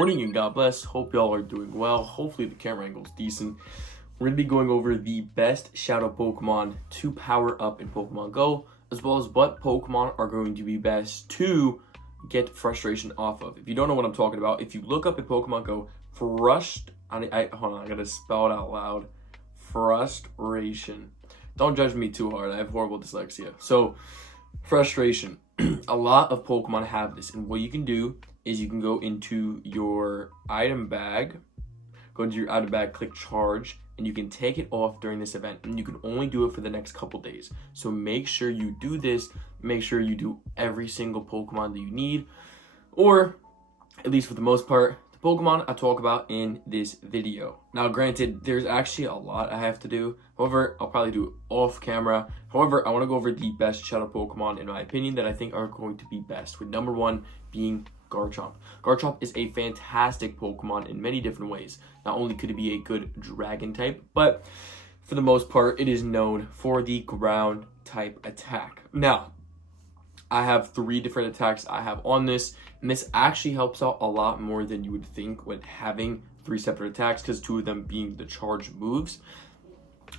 Morning and God bless. Hope y'all are doing well. Hopefully the camera angle is decent. We're going to be going over the best shadow Pokemon to power up in Pokemon Go, as well as what Pokemon are going to be best to get frustration off of. If you don't know what I'm talking about, if you look up in Pokemon Go, hold on, I gotta spell it out loud. Frustration. Don't judge me too hard. I have horrible dyslexia. So, frustration. A lot of Pokemon have this, and what you can do is you can go into your item bag, click charge, and you can take it off during this event, and you can only do it for the next couple days. So make sure you do this. Make sure you do every single Pokemon that you need, or at least for the most part, the Pokemon I talk about in this video. Now, granted, there's actually a lot I have to do. However, I'll probably do it off camera. However, I want to go over the best shadow Pokemon, in my opinion, that I think are going to be best, with number one being Garchomp. Garchomp is a fantastic Pokemon in many different ways. Not only could it be a good dragon type, but for the most part, it is known for the ground type attack. Now, I have 3 different attacks I have on this, and this actually helps out a lot more than you would think with having 3 separate attacks, because 2 of them being the charge moves.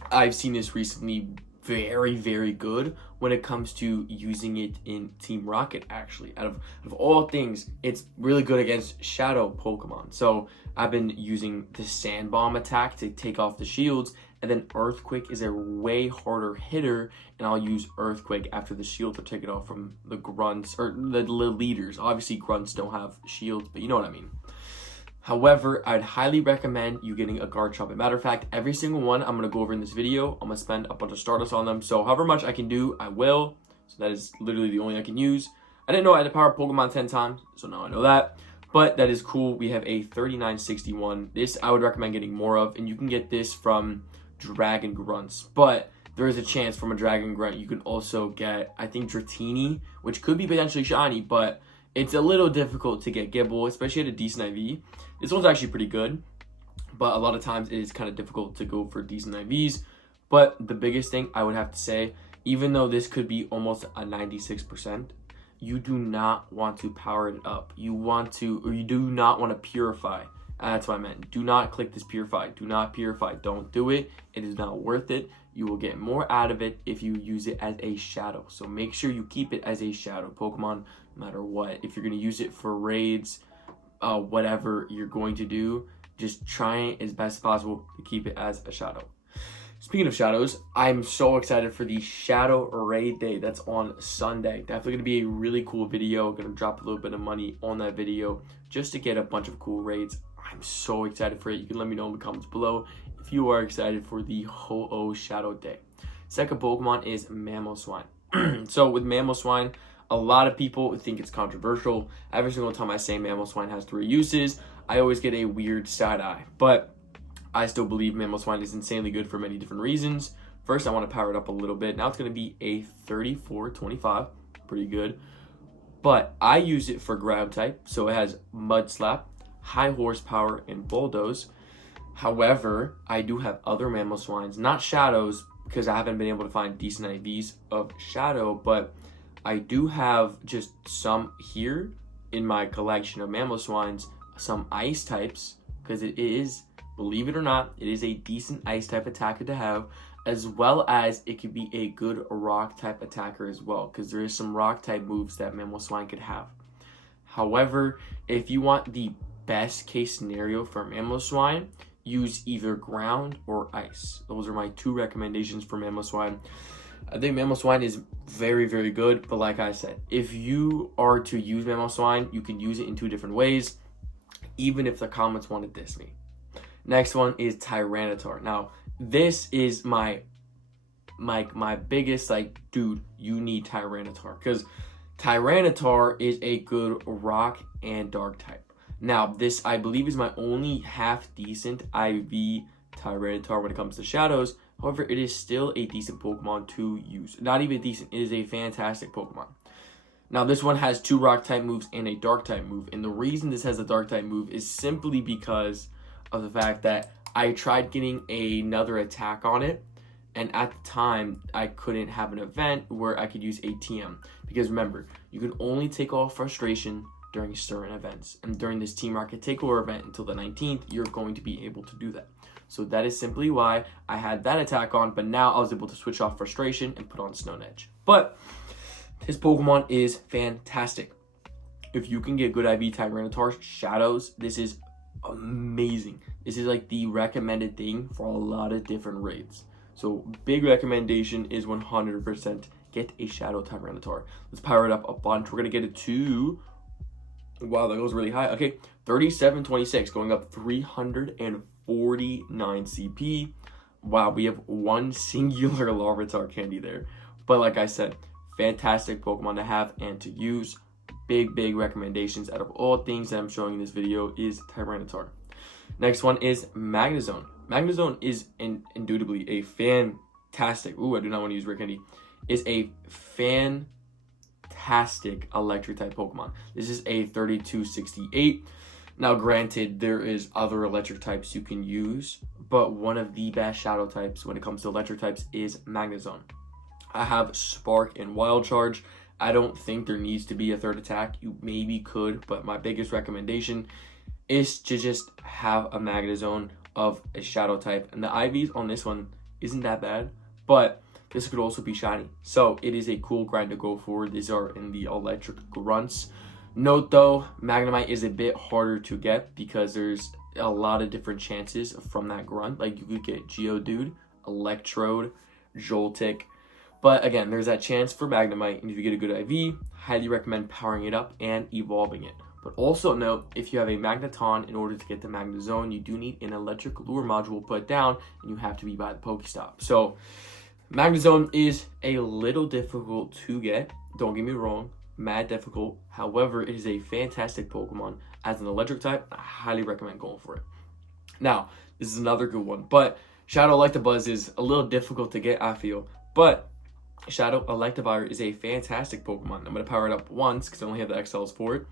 I've seen this recently very, very good when it comes to using it in Team Rocket, actually. Out of all things, it's really good against shadow Pokemon. So I've been using the Sand Bomb attack to take off the shields, and then Earthquake is a way harder hitter, and I'll use Earthquake after the shield to take it off from the grunts, or the leaders. Obviously, grunts don't have shields, but you know what I mean. However, I'd highly recommend you getting a Garchomp. As a matter of fact, every single one I'm going to go over in this video, I'm going to spend a bunch of Stardust on them. So however much I can do, I will. So that is literally the only I can use. I didn't know I had to power Pokemon 10 times, so now I know that. But that is cool. We have a 3961. This I would recommend getting more of, and you can get this from Dragon Grunts. But there is a chance from a Dragon Grunt you can also get, I think, Dratini, which could be potentially shiny, but it's a little difficult to get Gibble, especially at a decent IV. This one's actually pretty good, but a lot of times it is kind of difficult to go for decent IVs. But the biggest thing I would have to say, even though this could be almost a 96%, you do not want to power it up. You do not want to purify. That's what I meant. Do not click this purify. Do not purify. Don't do it. It is not worth it. You will get more out of it if you use it as a shadow. So make sure you keep it as a shadow Pokemon, no matter what. If you're going to use it for raids, whatever you're going to do, just try as best as possible to keep it as a shadow. Speaking of shadows, I'm so excited for the Shadow Raid Day that's on Sunday. Definitely going to be a really cool video. Going to drop a little bit of money on that video just to get a bunch of cool raids. I'm so excited for it. You can let me know in the comments below if you are excited for the Ho-Oh Shadow Day. Second Pokemon is Mamoswine. So with Mamoswine, a lot of people think it's controversial. Every single time I say Mamoswine has 3 uses, I always get a weird side eye. But I still believe Mamoswine is insanely good for many different reasons. First, I want to power it up a little bit. Now it's going to be a 3425. Pretty good. But I use it for ground type. So it has Mud Slap, High Horsepower, and Bulldoze. However, I do have other Mamoswines, not shadows, because I haven't been able to find decent IVs of shadow, but I do have just some here in my collection of Mamoswines, some ice types, because it is, believe it or not, it is a decent ice type attacker to have, as well as it could be a good rock type attacker as well, because there is some rock type moves that Mamoswine could have. However, if you want the best case scenario for Mamoswine, use either ground or ice. Those are my 2 recommendations for Mamoswine. I think Mamoswine is very, very good, but like I said, if you are to use Mamoswine, you can use it in 2 different ways, even if the comments want to diss me. Next one is Tyranitar. Now, this is my biggest, dude, you need Tyranitar, because Tyranitar is a good rock and dark type. Now, this, I believe, is my only half-decent IV Tyranitar when it comes to shadows. However, it is still a decent Pokemon to use. Not even decent, it is a fantastic Pokemon. Now, this one has 2 rock-type moves and a dark-type move. And the reason this has a dark-type move is simply because of the fact that I tried getting another attack on it. And at the time, I couldn't have an event where I could use ATM. Because remember, you can only take off frustration during certain events. And during this Team Rocket Takeover event until the 19th, you're going to be able to do that. So that is simply why I had that attack on, but now I was able to switch off Frustration and put on Stone Edge. But his Pokemon is fantastic. If you can get good IV Tyranitar Shadows, this is amazing. This is like the recommended thing for a lot of different raids. So big recommendation is 100% get a Shadow Tyranitar. Let's power it up a bunch. We're going to get it to, wow, that goes really high. Okay, 3726, going up 349 CP. Wow, we have one singular Larvitar candy there. But like I said, fantastic Pokemon to have and to use. Big recommendations out of all things that I'm showing in this video is Tyranitar. Next one is Magnezone. Magnezone is indubitably a fantastic, ooh, I do not want to use Rare Candy, is a fantastic electric type Pokemon. This is a 3268. Now granted, there is other electric types you can use, but one of the best shadow types when it comes to electric types is Magnezone. I have Spark and Wild Charge. I don't think there needs to be a third attack. You maybe could, but my biggest recommendation is to just have a Magnezone of a shadow type. And the IVs on this one isn't that bad, but this could also be shiny. So it is a cool grind to go for. These are in the electric grunts. Note though, Magnemite is a bit harder to get because there's a lot of different chances from that grunt. Like you could get Geodude, Electrode, Joltik. But again, there's that chance for Magnemite, and if you get a good IV, highly recommend powering it up and evolving it. But also note, if you have a Magneton, in order to get the Magnezone, you do need an electric lure module put down, and you have to be by the Pokestop. So, Magnezone is a little difficult to get, don't get me wrong, mad difficult. However, it is a fantastic Pokemon. As an electric type, I highly recommend going for it. Now, this is another good one, but Shadow Electabuzz is a little difficult to get, I feel. But Shadow Electivire is a fantastic Pokemon. I'm going to power it up once because I only have the XLs for it.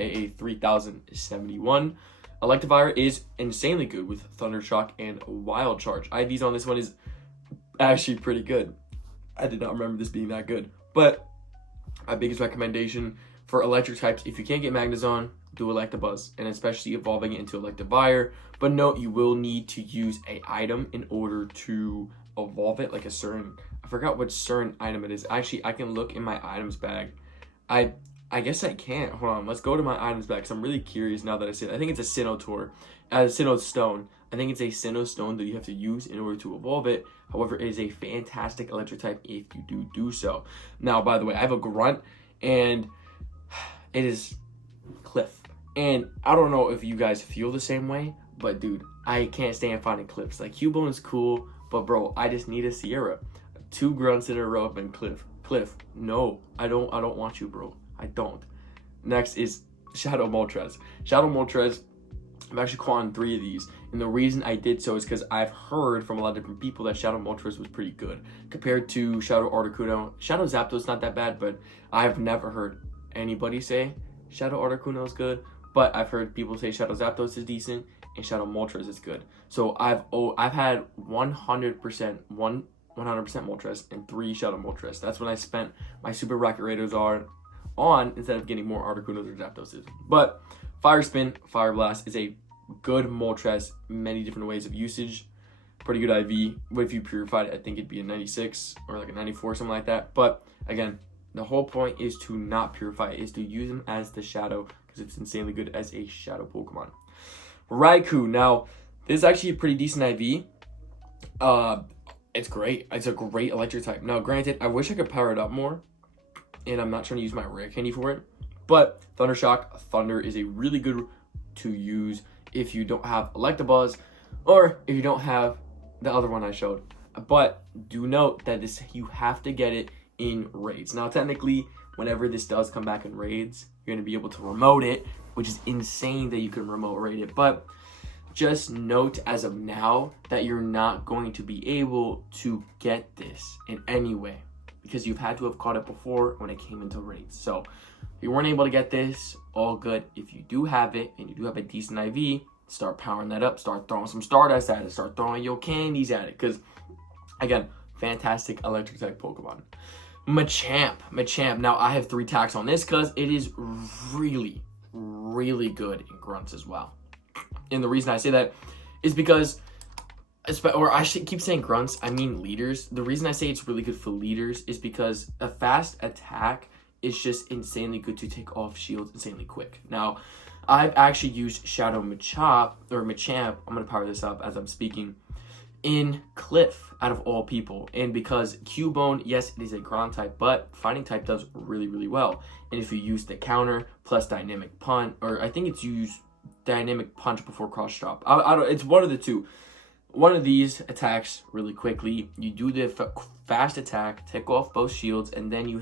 A 3071. Electivire is insanely good with Thunder Shock and Wild Charge. IVs on this one is actually pretty good. I did not remember this being that good. But my biggest recommendation for electric types, if you can't get Magnezone, do Electabuzz, and especially evolving it into Electivire. But note, you will need to use a item in order to evolve it, like a certain, I forgot which certain item it is. Actually, I can look in my items bag. I guess I can't. Hold on, let's go to my items bag because I'm really curious now that I see it. I think it's a Sinnoh Stone. I think it's a Sinnoh Stone that you have to use in order to evolve it. However, it is a fantastic electric type if you do so. Now, by the way, I have a Grunt, and it is Cliff. And I don't know if you guys feel the same way, but dude, I can't stand finding Cliffs. Like, Cubone is cool, but bro, I just need a Sierra. 2 Grunts in a row have been Cliff. No, I don't want you, bro. I don't. Next is Shadow Moltres. Shadow Moltres, I've actually caught on 3 of these. And the reason I did so is because I've heard from a lot of different people that Shadow Moltres was pretty good. Compared to Shadow Articuno. Shadow Zapdos not that bad, but I've never heard anybody say Shadow Articuno is good. But I've heard people say Shadow Zapdos is decent and Shadow Moltres is good. So I've had 100% Moltres and 3 Shadow Moltres. That's when I spent my Super Rocket Raiders on instead of getting more Articunos or Zapdoses. But Fire Spin, Fire Blast is a good Moltres, many different ways of usage. Pretty good IV, but if you purified it, I think it'd be a 96 or like a 94, something like that. But again, the whole point is to not purify it, is to use them as the Shadow because it's insanely good as a Shadow Pokemon. Raikou, now this is actually a pretty decent IV. It's great. It's a great electric type. Now, granted, I wish I could power it up more, and I'm not trying to use my Rare Candy for it. But Thunder Shock, Thunder is a really good to use if you don't have Electabuzz or if you don't have the other one I showed. But do note that you have to get it in raids. Now, technically, whenever this does come back in raids, you're going to be able to remote it, which is insane that you can remote raid it. But just note as of now that you're not going to be able to get this in any way because you've had to have caught it before when it came into raids. So if you weren't able to get this, all good. If you do have it and you do have a decent IV, start powering that up, start throwing some Stardust at it, start throwing your candies at it because, again, fantastic electric type Pokemon. Machamp. Now, I have 3 attacks on this because it is really, really good in grunts as well. And the reason I say that is because, or I should keep saying grunts, I mean leaders. The reason I say it's really good for leaders is because a fast attack is just insanely good to take off shields insanely quick. Now, I've actually used Shadow Machamp, I'm going to power this up as I'm speaking, in Cliff, out of all people. And because Cubone, yes, it is a ground type, but fighting type does really, really well. And if you use the counter plus dynamic punch, or I think it's used dynamic punch before cross drop. I don't, it's one of the two. One of these attacks really quickly. You do the fast attack, take off both shields, and then you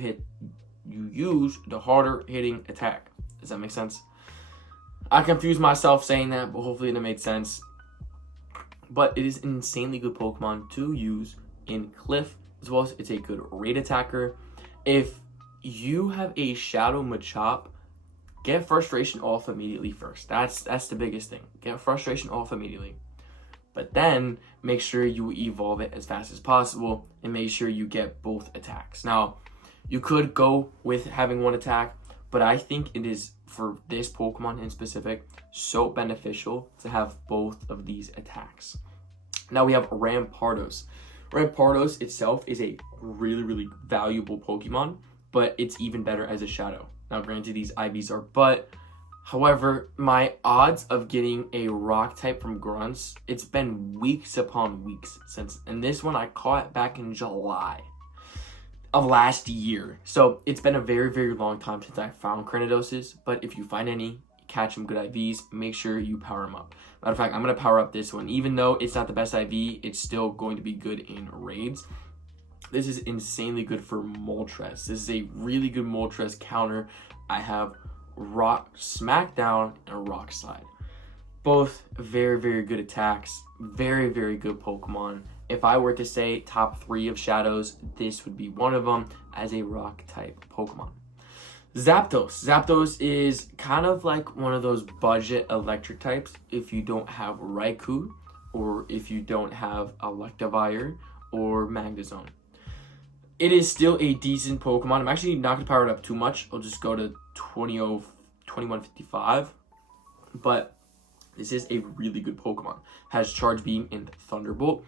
use the harder hitting attack. Does that make sense? I confused myself saying that, but hopefully it made sense. But it is an insanely good Pokemon to use in Cliff, as well as it's a good raid attacker. If you have a Shadow Machamp, get frustration off immediately first. That's the biggest thing. Get frustration off immediately. But then make sure you evolve it as fast as possible and make sure you get both attacks. Now, you could go with having one attack, but I think it is, for this Pokemon in specific, so beneficial to have both of these attacks. Now we have Rampardos. Rampardos itself is a really, really valuable Pokemon, but it's even better as a Shadow. Now, granted, these IVs are but. However, my odds of getting a rock type from grunts, it's been weeks upon weeks since, and this one I caught back in July of last year. So it's been a very, very long time since I found Crenidoses, but if you find any, catch them good IVs, make sure you power them up. Matter of fact, I'm going to power up this one. Even though it's not the best IV, it's still going to be good in raids. This is insanely good for Moltres. This is a really good Moltres counter. I have Rock Smackdown and Rock Slide. Both very, very good attacks. Very, very good Pokemon. If I were to say top 3 of Shadows, this would be one of them as a rock type Pokemon. Zapdos. Zapdos is kind of like one of those budget electric types if you don't have Raikou, or if you don't have Electivire or Magnezone. It is still a decent Pokemon. I'm actually not going to power it up too much. I'll just go to 2155. But this is a really good Pokemon. Has Charge Beam and Thunderbolt.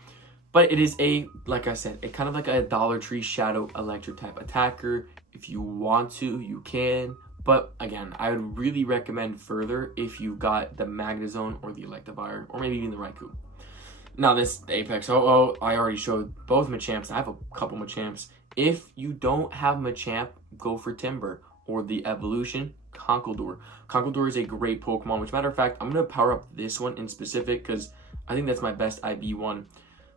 But it is a, like I said, kind of like a Dollar Tree Shadow Electric type attacker. If you want to, you can. But again, I would really recommend further if you got the Magnezone or the Electivire, or maybe even the Raikou. Now this Apex, I already showed both Machamps. I have a couple Machamps. If you don't have Machamp, go for Timber or the evolution Conkeldurr. Conkeldurr is a great Pokemon, which, matter of fact, I'm going to power up this one in specific because I think that's my best IB one.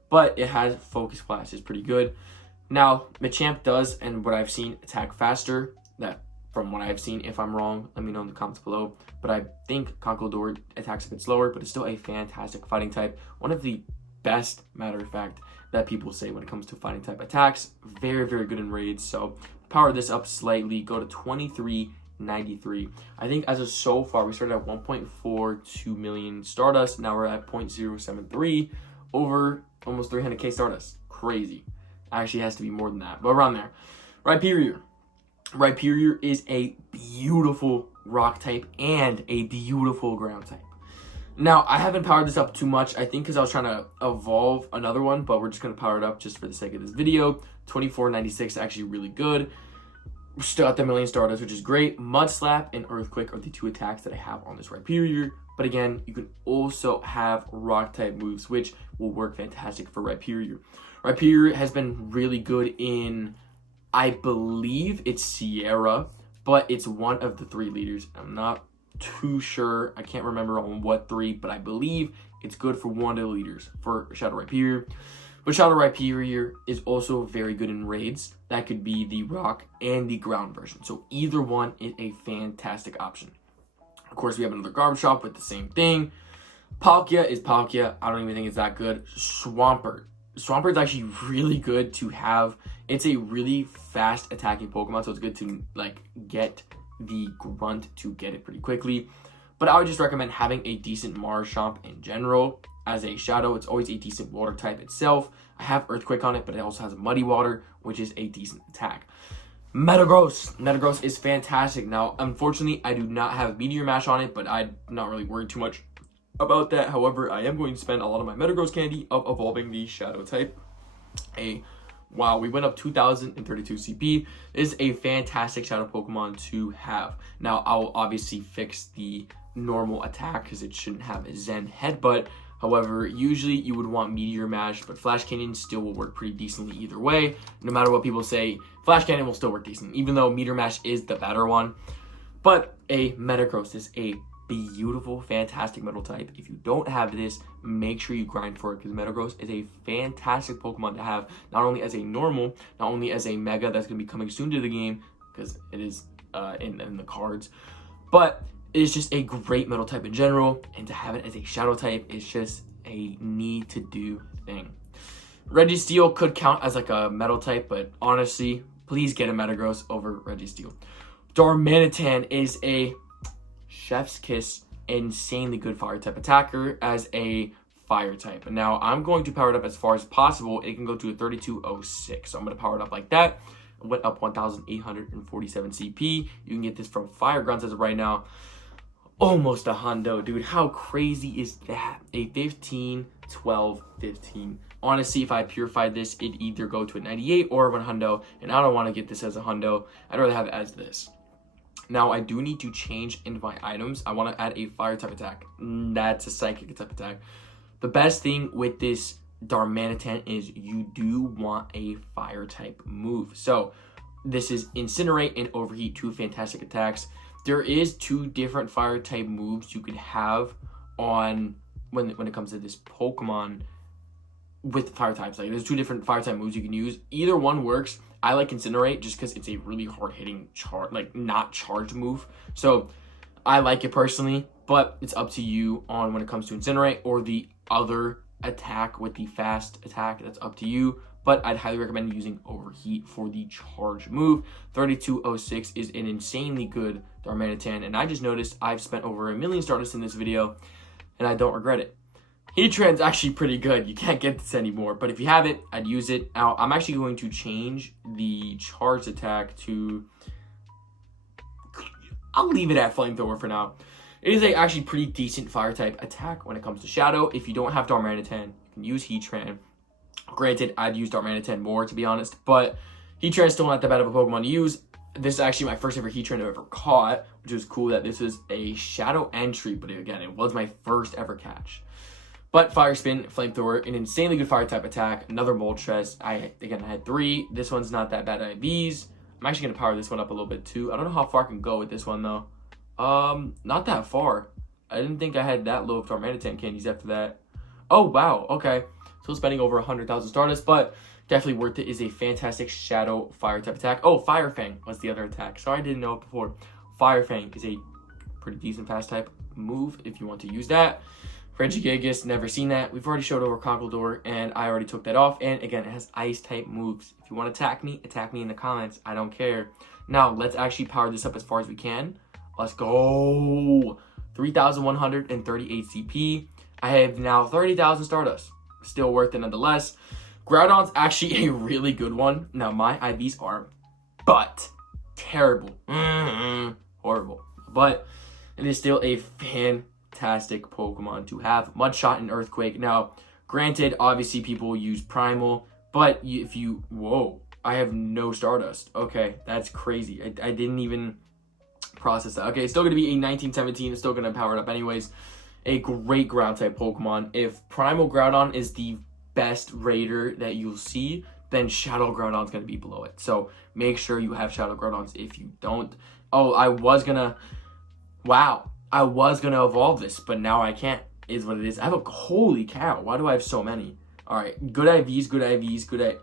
But it has Focus Blast, is pretty good. Now, Machamp does, and what I've seen, attack faster. That, from what I've seen, if I'm wrong, let me know in the comments below. But I think Conkeldurr attacks a bit slower, but it's still a fantastic fighting type. One of the best, matter of fact, that people say when it comes to fighting type attacks. Very, very good in raids. So power this up slightly, go to 2393. I think as of so far, we started at 1.42 million Stardust. Now we're at 0.073, over almost 300k Stardust. Crazy. Actually has to be more than that, but around there. Rhyperior. Rhyperior is a beautiful rock type and a beautiful ground type. Now, I haven't powered this up too much, I think because I was trying to evolve another one, but we're just going to power it up just for the sake of this video. 2496, actually really good. We're still at the million Stardust, which is great. Mud Slap and Earthquake are the 2 attacks that I have on this Rhyperior. But again, you can also have rock type moves, which will work fantastic for Rhyperior. Rhyperior has been really good in, I believe it's Sierra, but it's one of the 3 leaders. I'm not too sure. I can't remember on what 3, but I believe it's good for one of the leaders for Shadow Rhyperior. But Shadow Rhyperior is also very good in raids. That could be the rock and the ground version. So either one is a fantastic option. Of course, we have another Garchomp with the same thing. Palkia is Palkia. I don't even think it's that good. Swampert. Swampert is actually really good to have. It's a really fast attacking Pokemon, so it's good to like get the grunt to get it pretty quickly. But I would just recommend having a decent Machamp in general. As a Shadow, it's always a decent water type itself. I have Earthquake on it, but it also has a Muddy Water, which is a decent attack. Metagross. Metagross is fantastic. Now, unfortunately, I do not have Meteor Mash on it, but I'm not really worried too much about that. However, I am going to spend a lot of my Metagross candy of evolving the Shadow type. Wow, we went up 2,032 CP. This is a fantastic Shadow Pokemon to have. Now, I'll obviously fix the normal attack because it shouldn't have a Zen Headbutt. However, usually you would want Meteor Mash, but Flash Cannon still will work pretty decently either way. No matter what people say, Flash Cannon will still work decent, even though Meteor Mash is the better one. But a Metagross is a beautiful, fantastic metal type. If you don't have this, make sure you grind for it, because Metagross is a fantastic Pokemon to have, not only as a normal, not only as a Mega that's going to be coming soon to the game, because it is in the cards, but it's just a great metal type in general, and to have it as a Shadow type is just a need to do thing. Registeel could count as like a metal type, but honestly, please get a Metagross over Registeel. Darmanitan is a chef's kiss, insanely good fire type attacker as a fire type. And now I'm going to power it up as far as possible. It can go to a 3206, so I'm going to power it up like that. It went up 1,847 CP. You can get this from Fire Grunts as of right now. Almost a hundo, dude. How crazy is that? A 15, 12, 15. Honestly, if I purified this, it'd either go to a 98 or a hundo, and I don't want to get this as a hundo. I'd rather have it as this. Now, I do need to change into my items. I want to add a fire type attack. That's a psychic type attack. The best thing with this Darmanitan is you do want a fire type move. So this is Incinerate and Overheat, two fantastic attacks. There is two different fire type moves you could have on when it comes to this Pokemon with fire types. Like, there's two different fire type moves you can use. Either one works. I like Incinerate just because it's a really hard hitting not charged move. So I like it personally, but it's up to you on when it comes to Incinerate or the other attack with the fast attack. That's up to you. But I'd highly recommend using Overheat for the charge move. 3206 is an insanely good Darmanitan, and I just noticed I've spent over 1 million Stardust in this video, and I don't regret it. Heatran's actually pretty good. You can't get this anymore, but if you have it, I'd use it. Now, I'm actually going to change the charge attack to... I'll leave it at Flamethrower for now. It is a actually pretty decent fire type attack when it comes to Shadow. If you don't have Darmanitan, you can use Heatran. Granted, I'd use Darmanitan more, to be honest, but Heatran's still not that bad of a Pokemon to use. This is actually my first ever Heatran I've ever caught, which was cool that this is a Shadow entry, but again, it was my first ever catch. But Fire Spin, Flamethrower, an insanely good fire type attack, another Moltres. I had 3. This one's not that bad at IVs. I'm actually going to power this one up a little bit too. I don't know how far I can go with this one though. Not that far. I didn't think I had that low of Darmanitan candies after that. Oh, wow, okay. Still spending over 100,000 Stardust, but definitely worth it. Is a fantastic Shadow fire type attack. Oh, Fire Fang was the other attack. Sorry, I didn't know it before. Fire Fang is a pretty decent fast type move if you want to use that. Regigigas, never seen that. We've already showed over Conkeldurr, and I already took that off. And again, it has ice type moves. If you want to attack me in the comments. I don't care. Now, let's actually power this up as far as we can. Let's go. 3,138 CP. I have now 30,000 Stardust. Still worth it nonetheless. Groudon's actually a really good one. Now, my IVs are terrible. Horrible. But it is still a fantastic Pokemon to have. Mudshot and Earthquake. Now, granted, obviously people use Primal, but if you... Whoa. I have no Stardust. Okay, that's crazy. I didn't even process that. Okay, it's still going to be a 1917. It's still going to power it up anyways. A great ground type Pokemon. If Primal Groudon is the best Raider that you'll see, then Shadow Groudon's going to be below it. So make sure you have Shadow Groudons if you don't. Oh, I was going to evolve this, but now I can't, is what it is. I have a, holy cow, why do I have so many? All right, good IVs,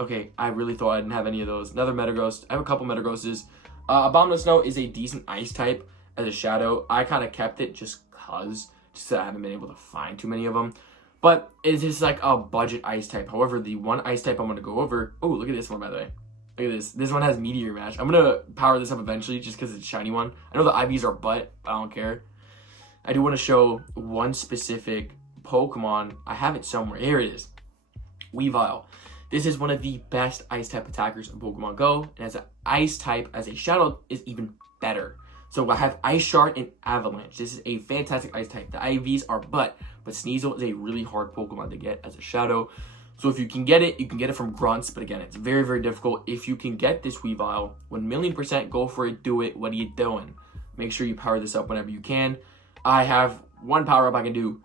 Okay, I really thought I didn't have any of those. Another Metagross. I have a couple Metagrosses. Abominable Snow is a decent ice type as a Shadow. I kind of kept it just because I haven't been able to find too many of them. But it's just like a budget ice type. However, the one ice type I'm going to go over... Oh, look at this one, by the way. Look at this. This one has Meteor Mash. I'm going to power this up eventually just because it's a shiny one. I know the IVs are butt, but I don't care. I do want to show one specific Pokemon. I have it somewhere. Here it is. Weavile. This is one of the best ice type attackers in Pokemon Go, and as an ice type, as a shadow, is even better. So I have Ice Shard and Avalanche. This is a fantastic ice type. The IVs are but Sneasel is a really hard Pokemon to get as a shadow. So if you can get it, you can get it from Grunts, but again, it's very, very difficult. If you can get this Weavile, 1,000,000%, go for it, do it. What are you doing? Make sure you power this up whenever you can. I have one power up I can do,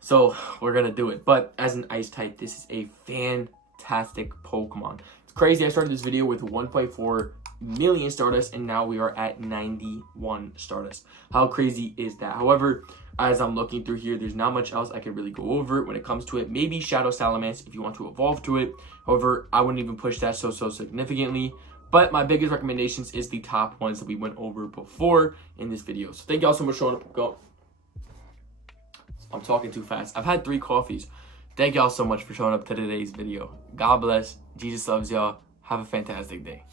so we're gonna do it. But as an ice type, this is a fantastic Pokemon. It's crazy. I started this video with 1.4 million Stardust, and now we are at 91 Stardust. How crazy is that? However, as I'm looking through here, there's not much else I can really go over when it comes to it. Maybe Shadow Salamence if you want to evolve to it. However, I wouldn't even push that so significantly. But my biggest recommendations is the top ones that we went over before in this video. So thank y'all so much for showing up. Go. I'm talking too fast. I've had 3 coffees. Thank y'all so much for showing up to today's video. God bless. Jesus loves y'all. Have a fantastic day.